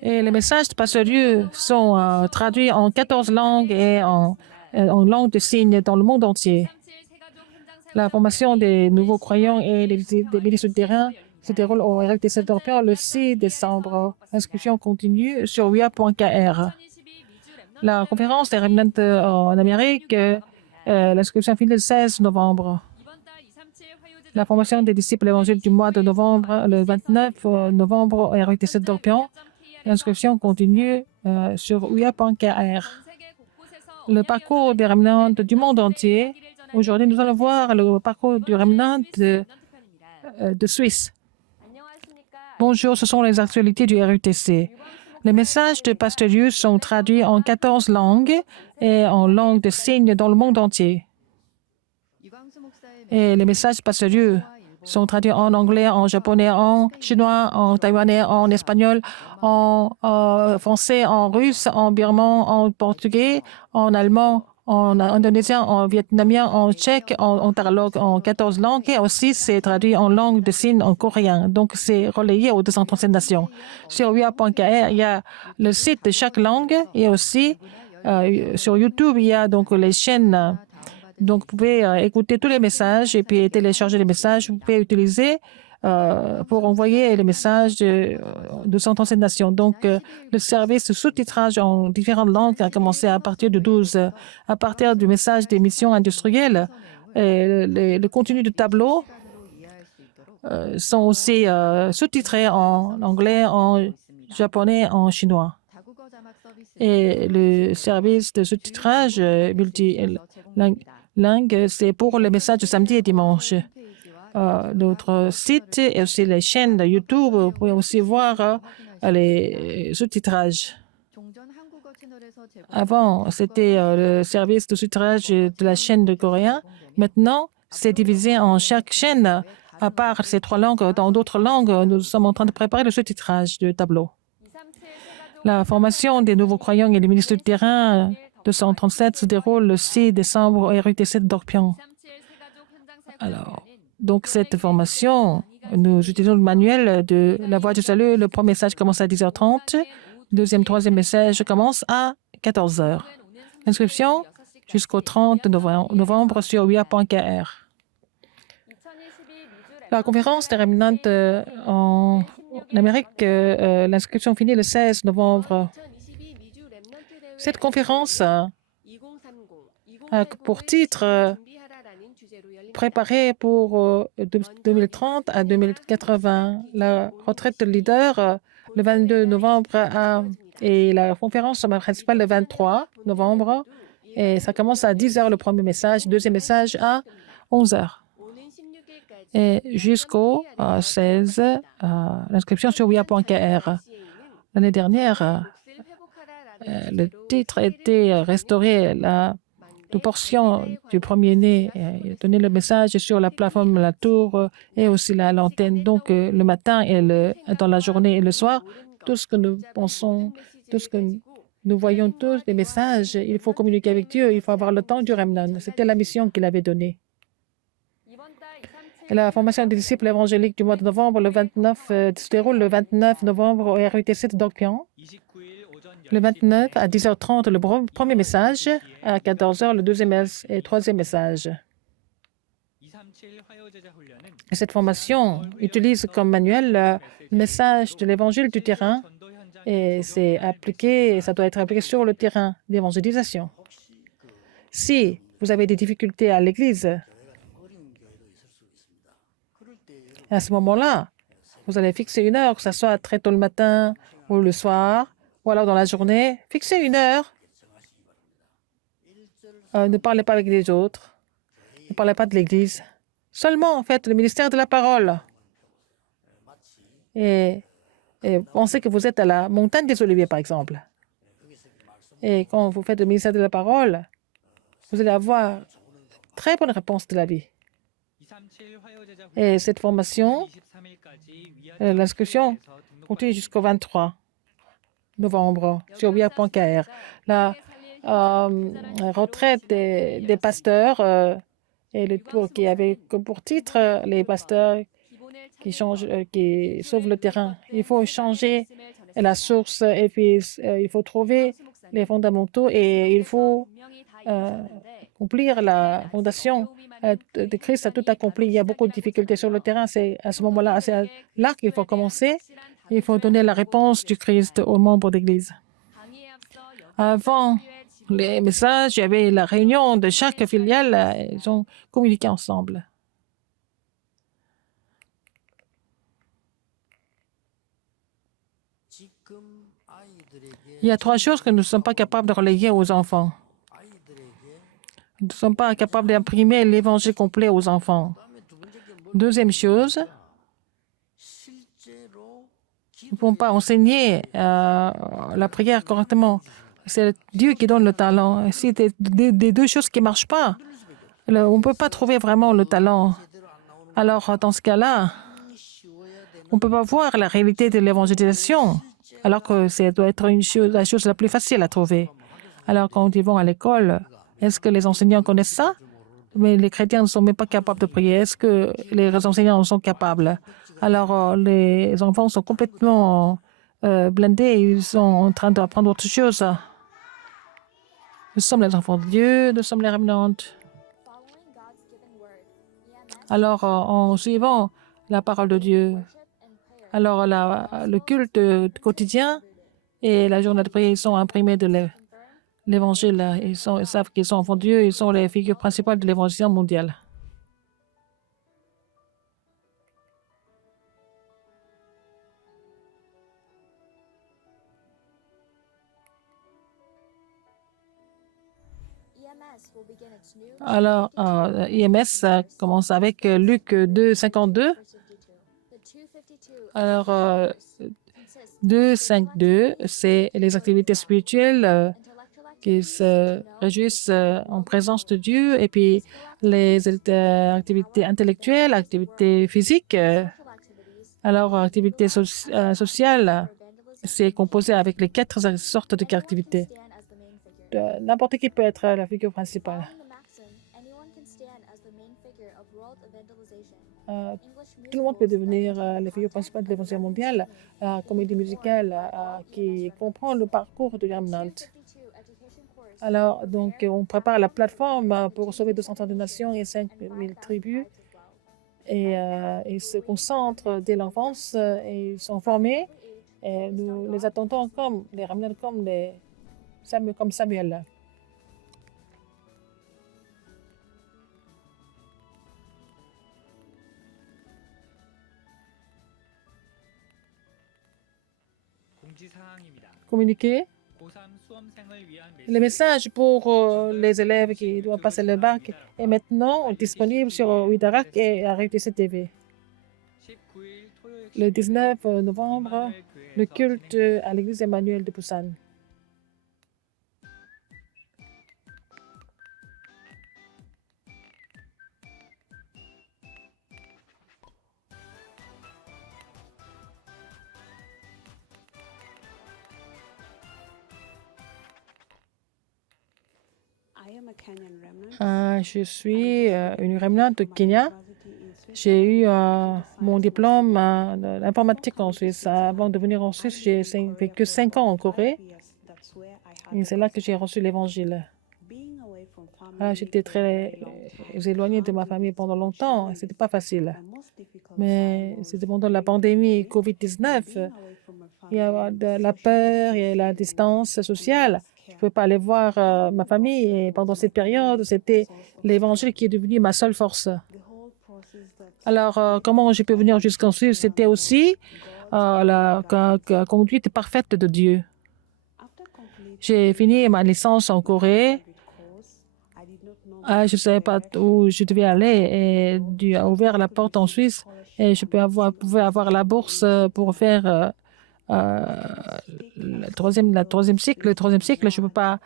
Et les messages de Pasteur Dieu sont traduits en 14 langues et en langue de signes dans le monde entier. La formation des nouveaux croyants et des ministres de terrain se déroule au RFTC d'Orpéan le 6 décembre. L'inscription continue sur wia.kr. La conférence des remnants en Amérique, l'inscription finit le 16 novembre. La formation des disciples évangiles du mois de novembre, le 29 novembre au RFTC d'Orpéan. L'inscription continue sur wia.kr. Le parcours des remnants du monde entier. Aujourd'hui, nous allons voir le parcours du remnant de Suisse. Bonjour, ce sont les actualités du RUTC. Les messages de Pasteur Dieu sont traduits en 14 langues et en langue de signes dans le monde entier. Et les messages de Pasteur Dieu sont traduits en anglais, en japonais, en chinois, en taïwanais, en espagnol, en français, en russe, en birman, en portugais, en allemand, en indonésien, en vietnamien, en tchèque, en tagalog, en 14 langues. Et aussi, c'est traduit en langue de signes en coréen. Donc, c'est relayé aux 237 nations. Sur wia.kr, il y a le site de chaque langue et aussi sur YouTube, il y a donc les chaînes. Donc, vous pouvez écouter tous les messages et puis télécharger les messages. Vous pouvez utiliser pour envoyer les messages de 137 nations. Donc, le service de sous-titrage en différentes langues a commencé à partir du 12. À partir du message des missions industrielles, le contenu du tableau sont aussi sous-titrés en anglais, en japonais, en chinois. Et le service de sous-titrage multilingue, c'est pour les messages de samedi et dimanche. Notre site et aussi les chaînes de YouTube, vous pouvez aussi voir les sous-titrages. Avant, c'était le service de sous-titrage de la chaîne de coréen. Maintenant, c'est divisé en chaque chaîne. À part ces 3 langues, dans d'autres langues, nous sommes en train de préparer le sous-titrage du tableau. La formation des nouveaux croyants et des ministres du terrain 237 se déroule le 6 décembre au RUTC d'Orpian. Alors, donc cette formation, nous utilisons le manuel de la voie du salut. Le premier message commence à 10h30. Le deuxième, troisième message commence à 14h. L'inscription jusqu'au 30 novembre sur wia.kr. La conférence des remnants en Amérique, l'inscription finit le 16 novembre. Cette conférence a pour titre préparé pour 2030 à 2080. La retraite de leader le 22 novembre et la conférence principale le 23 novembre. Et ça commence à 10h le premier message, deuxième message à 11h. Et jusqu'au 16, l'inscription sur wia.kr. L'année dernière, le titre était restauré. La portion du premier-né, donner le message sur la plateforme, la tour et aussi l'antenne. Donc, le matin et dans la journée et le soir, tout ce que nous pensons, tout ce que nous voyons tous, les messages, il faut communiquer avec Dieu, il faut avoir le temps du remnant. C'était la mission qu'il avait donnée. Et la formation des disciples évangéliques du mois de novembre, le 29, se déroule le 29 novembre au RUTC d'Orpian. Le 29 à 10h30, le premier message. À 14h, le deuxième et troisième message. Et cette formation utilise comme manuel le message de l'évangile du terrain. Et c'est appliqué, ça doit être appliqué sur le terrain d'évangélisation. Si vous avez des difficultés à l'église, à ce moment-là, vous allez fixer une heure, que ce soit très tôt le matin ou le soir, ou alors dans la journée. Fixez une heure. Ne parlez pas avec les autres. Ne parlez pas de l'Église. Seulement, faites le ministère de la parole. Et pensez que vous êtes à la montagne des Oliviers, par exemple. Et quand vous faites le ministère de la parole, vous allez avoir très bonne réponse de la vie. Et cette formation, l'inscription continue jusqu'au 23 novembre sur wia.kr. La retraite des pasteurs et le tour qui avait pour titre les pasteurs qui sauvent le terrain. Il faut changer est la source. Et puis, il faut trouver les fondamentaux et il faut accomplir la fondation de Christ a tout accompli. Il y a beaucoup de difficultés sur le terrain. C'est à ce moment-là, c'est là qu'il faut commencer. Il faut donner la réponse du Christ aux membres d'Église. Avant les messages, il y avait la réunion de chaque filiale. Ils ont communiqué ensemble. Il y a 3 choses que nous ne sommes pas capables de relayer aux enfants. Nous ne sommes pas capables d'imprimer l'évangile complet aux enfants. Deuxième chose, nous ne pouvons pas enseigner la prière correctement. C'est Dieu qui donne le talent. Si des 2 choses qui ne marchent pas, on ne peut pas trouver vraiment le talent. Alors, dans ce cas-là, on ne peut pas voir la réalité de l'évangélisation, alors que ça doit être la chose la plus facile à trouver. Alors, quand ils vont à l'école, est-ce que les enseignants connaissent ça? Mais les chrétiens ne sont même pas capables de prier. Est-ce que les enseignants en sont capables? Alors, les enfants sont complètement blindés. Ils sont en train d'apprendre autre chose. Nous sommes les enfants de Dieu, nous sommes les remnantes. Alors, en suivant la parole de Dieu, alors le culte quotidien et la journée de prière sont imprimés de l'Évangile. Ils savent qu'ils sont enfants de Dieu, ils sont les figures principales de l'évangélisation mondiale. Alors, IMS commence avec Luc 2, 52. Alors, 2, 5, 2, c'est les activités spirituelles qui se réjouissent en présence de Dieu, et puis les activités intellectuelles, activités physiques. Alors, activités sociales, c'est composé avec les 4 sortes d'activités. N'importe qui peut être la figure principale. Tout le monde peut devenir la figure principale de l'évangile mondial, comédie musicale qui comprend le parcours de Remnant. Alors, donc, on prépare la plateforme pour sauver 230 nations et 5000 tribus. Et ils se concentrent dès l'enfance et ils sont formés. Et nous les attendons comme les Remnant, comme Samuel. Communiquer. Le message pour les élèves qui doivent passer le bac est maintenant disponible sur Widarak et RUTC TV. Le 19 novembre, le culte à l'église Emmanuel de Busan. Je suis une remnant de Kenya. J'ai eu mon diplôme d'informatique en Suisse. Avant de venir en Suisse, j'ai vécu 5 ans en Corée. Et c'est là que j'ai reçu l'Évangile. J'étais très éloignée de ma famille pendant longtemps. Ce n'était pas facile. Mais c'était pendant la pandémie COVID-19. Il y a de la peur, il y a la distance sociale. Je ne pouvais pas aller voir ma famille. Et pendant cette période, c'était l'Évangile qui est devenu ma seule force. Alors, comment j'ai pu venir jusqu'en Suisse? C'était aussi la conduite parfaite de Dieu. J'ai fini ma licence en Corée. Je ne savais pas où je devais aller et Dieu a ouvert la porte en Suisse et je pouvais avoir la bourse pour faire le troisième cycle. Le troisième cycle, je ne peux pas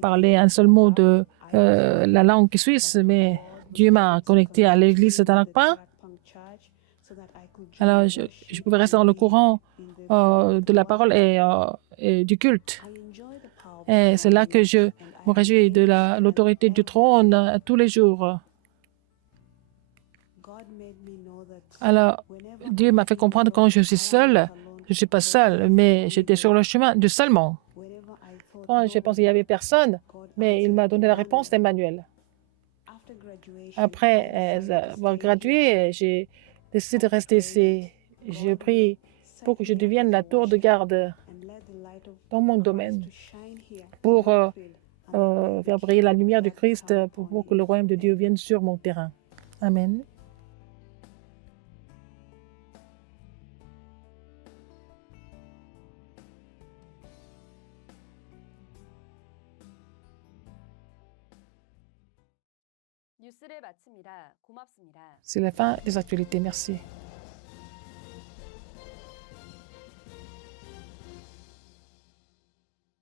parler un seul mot de la langue suisse, mais Dieu m'a connecté à l'église d'Anakpa. Alors, je pouvais rester dans le courant de la parole et du culte. Et c'est là que je me réjouis de l'autorité du trône tous les jours. Alors, Dieu m'a fait comprendre quand je suis seule, Je ne suis pas seule, mais j'étais sur le chemin du seulement. Quand j'ai pensé qu'il n'y avait personne, mais il m'a donné la réponse d'Emmanuel. Après avoir gradué, j'ai décidé de rester ici. J'ai pris pour que je devienne la tour de garde dans mon domaine, pour faire briller la lumière du Christ, pour que le royaume de Dieu vienne sur mon terrain. Amen. 뉴스를 마칩니다. 고맙습니다. C'est la fin des actualités. Merci.